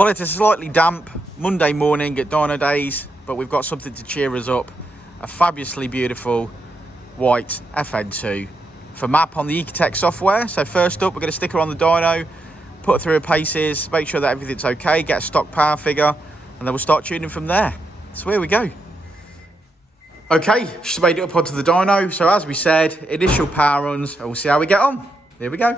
Well, it's a slightly damp Monday morning at Dynodaze, but we've got something to cheer us up. A fabulously beautiful white FN2 for map on the Ecutek software. So first up, we're going to stick her on the dyno, put her through her paces, make sure that everything's okay, get a stock power figure, and then we'll start tuning from there. So here we go. Okay, she's made it up onto the dyno. So as we said, initial power runs, and we'll see how we get on. Here we go.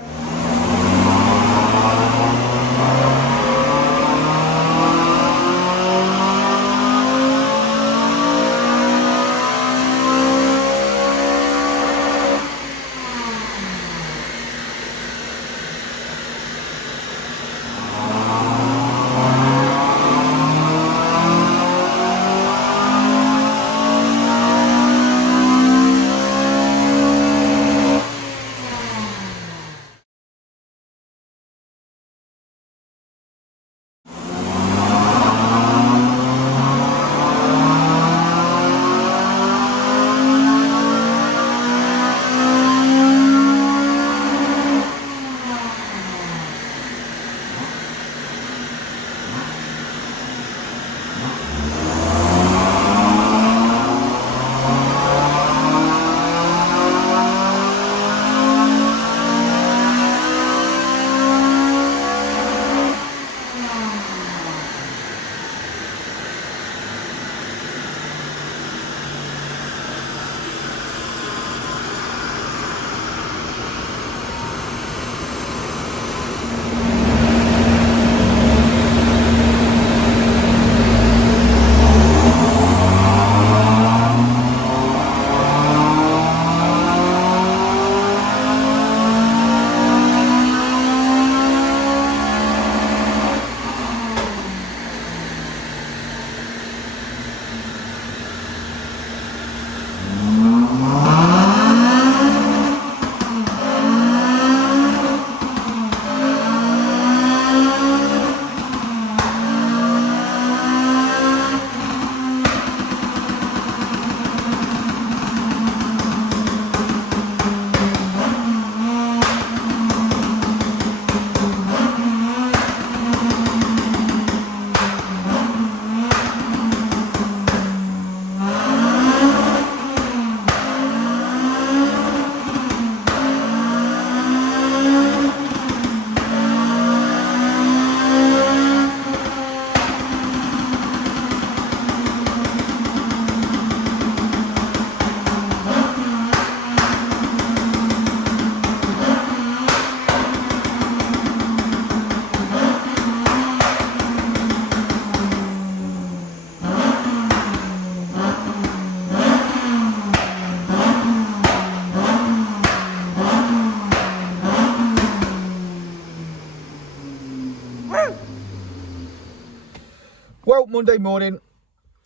Well, Monday morning,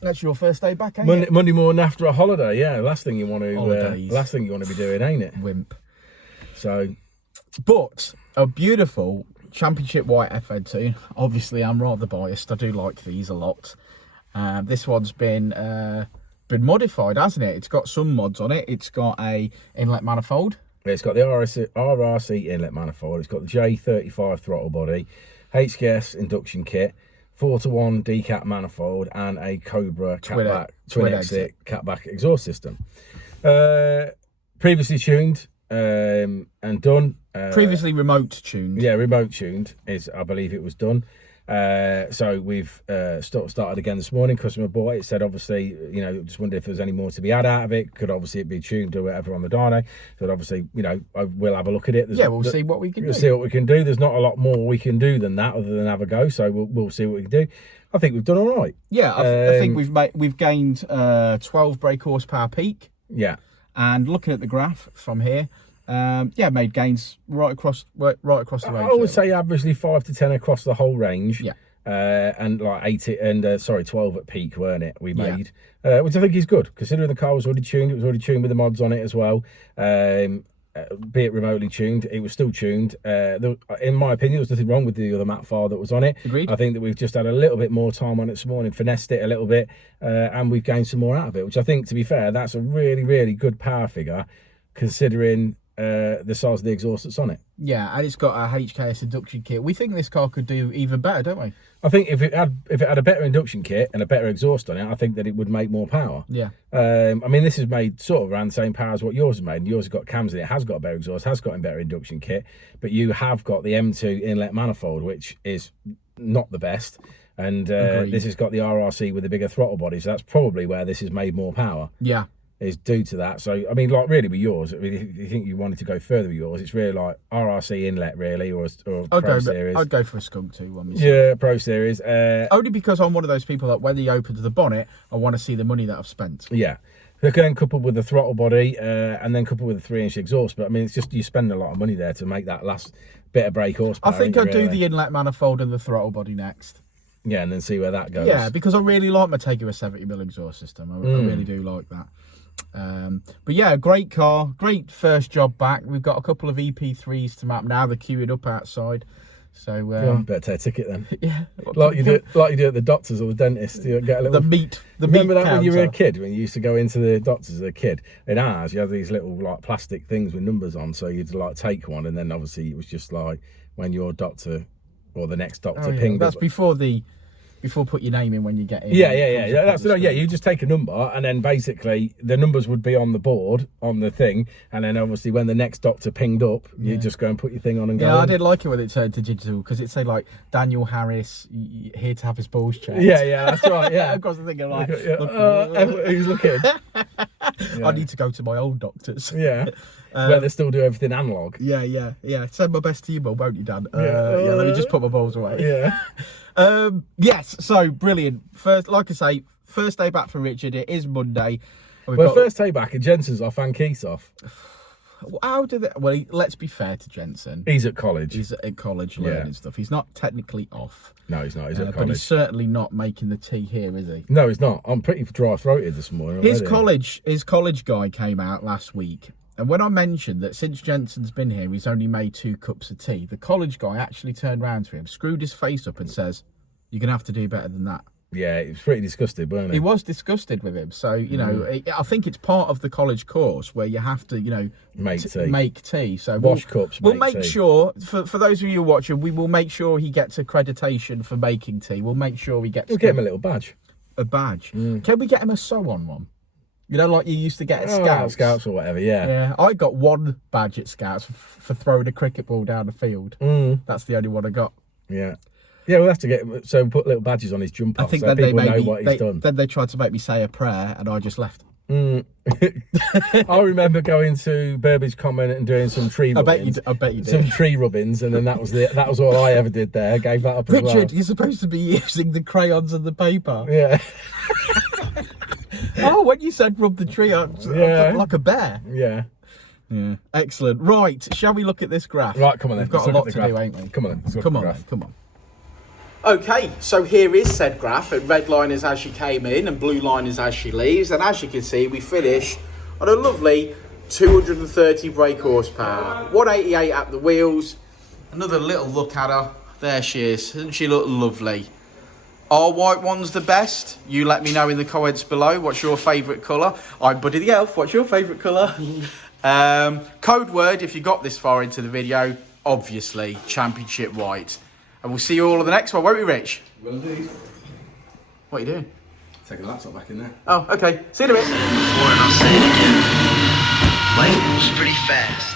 that's your first day back, ain't it? Monday morning after a holiday, yeah. Last thing you want to be doing, ain't it? Wimp. So, but a beautiful championship white FN2. Obviously, I'm rather biased. I do like these a lot. This one's been modified, hasn't it? It's got some mods on it. It's got a inlet manifold. It's got the RRC inlet manifold. It's got the J35 throttle body, HKS induction kit, 4-to-1 decap manifold, and a Cobra twin exit catback exhaust system. Previously tuned and done. Previously remote tuned. Yeah, remote tuned I believe it was done. So we've started again this morning. Customer bought it, said obviously, you know, just wondered if there's any more to be had out of it. Could obviously it be tuned or whatever on the dyno. So obviously, you know, we'll have a look at it. We'll see what we can do. We'll see what we can do. There's not a lot more we can do than that other than have a go. So we'll see what we can do. I think we've done all right. Yeah, I think we've gained 12 brake horsepower peak. Yeah. And looking at the graph from here, made gains right across the range. I would say averagely 5 to 10 across the whole range. Yeah. And like 12 at peak, weren't it? We made, which I think is good considering the car was already tuned. It was already tuned with the mods on it as well. Be it remotely tuned, it was still tuned. In my opinion, there was nothing wrong with the other map file that was on it. Agreed. I think that we've just had a little bit more time on it this morning, finessed it a little bit, and we've gained some more out of it. Which I think, to be fair, that's a really, really good power figure, considering the size of the exhaust that's on it. Yeah, and it's got a HKS induction kit. We think this car could do even better, don't we? I think if it had a better induction kit and a better exhaust on it, I think that it would make more power. Yeah. I mean, this is made sort of around the same power as what yours is made. And yours has got cams in it, has got a better exhaust, has got a better induction kit, but you have got the M2 inlet manifold, which is not the best. And this has got the RRC with a bigger throttle body, so that's probably where this has made more power. Yeah. Is due to that. So, I mean, like, really with yours, I mean, if you think you wanted to go further with yours, it's really like RRC inlet, really, or Pro Series. I'd go for a Skunk 2 one myself. Yeah, Pro Series. Only because I'm one of those people that when he opens the bonnet, I want to see the money that I've spent. Yeah. Then coupled with the throttle body, and then coupled with the 3-inch exhaust. But, I mean, it's just, you spend a lot of money there to make that last bit of brake horsepower. I think I'd do the inlet manifold and the throttle body next. Yeah, and then see where that goes. Yeah, because I really like my Tegra 70mm exhaust system. I really do like that. But yeah, great car, great first job back. We've got a couple of EP3s to map now. They're queuing up outside. So better take a ticket then. Yeah, like you do at the doctors or the dentist. You get a little remember that counter. when you were a kid, when you used to go into the doctors as a kid. In ours, you had these little like plastic things with numbers on, so you'd like take one, and then obviously it was just like when your doctor or the next doctor pinged. That's before put your name in when you get in. Yeah. That's you just take a number, and then basically the numbers would be on the board on the thing, and then obviously when the next doctor pinged up, you just go and put your thing on and go. Yeah, in. I did like it when it turned to digital because it said like Daniel Harris here to have his balls checked. Yeah, that's right. Yeah, of course, I'm thinking like, who's looking? I need to go to my old doctors. Yeah. Where they still do everything analog. Yeah. Send my best to you, Bob, won't you, Dan? Let me just put my balls away. Yeah. Yes, so brilliant. First, like I say, first day back for Richard. It is Monday. First day back, and Jensen's off and Keith's off. How did it? Well, let's be fair to Jensen. He's at college. He's at college learning stuff. He's not technically off. No, he's not. He's at college. But he's certainly not making the tea here, is he? No, he's not. I'm pretty dry-throated this morning. His college guy came out last week. And when I mentioned that since Jensen's been here, he's only made 2 cups of tea, the college guy actually turned around to him, screwed his face up and says, you're going to have to do better than that. Yeah, he was pretty disgusted, wasn't he? He was disgusted with him. So, you know, I think it's part of the college course where you have to, you know, make tea. So wash cups, we'll make sure, for those of you watching, we will make sure he gets accreditation for making tea. We'll make sure he gets... We'll get him a little badge. A badge. Can we get him a sew-on one? You know, like you used to get at Scouts. Scouts or whatever, yeah. Yeah, I got 1 badge at Scouts for throwing a cricket ball down the field. That's the only one I got. Yeah. Yeah, we'll have to put little badges on his jumper. I think so that people know what he's done. Then they tried to make me say a prayer, and I just left. I remember going to Burbage Common and doing some tree rubbings. I bet you did. Some tree rubbings, and then that was all I ever did there. I gave that up Richard, as well. you're supposed to be using the crayons and the paper. Yeah. Oh, when you said rub the tree on, like a bear. Yeah. Yeah. Excellent. Right, shall we look at this graph? Right, come on then. We've got a lot to do, ain't we? Come on then. Come on. Okay, so here is said graph, and red line is as she came in and blue line is as she leaves, and as you can see we finish on a lovely 230 brake horsepower, 188 at the wheels. Another little look at her, there she is, doesn't she look lovely? Are white ones the best? You let me know in the comments below. What's your favourite colour? I'm Buddy the Elf, what's your favourite colour? Code word, if you got this far into the video, obviously championship white. And we'll see you all in the next one, won't we, Rich? Will do. What are you doing? Take the laptop back in there. Oh, okay. See you in a bit. Before and I'll say it again. Life moves pretty fast.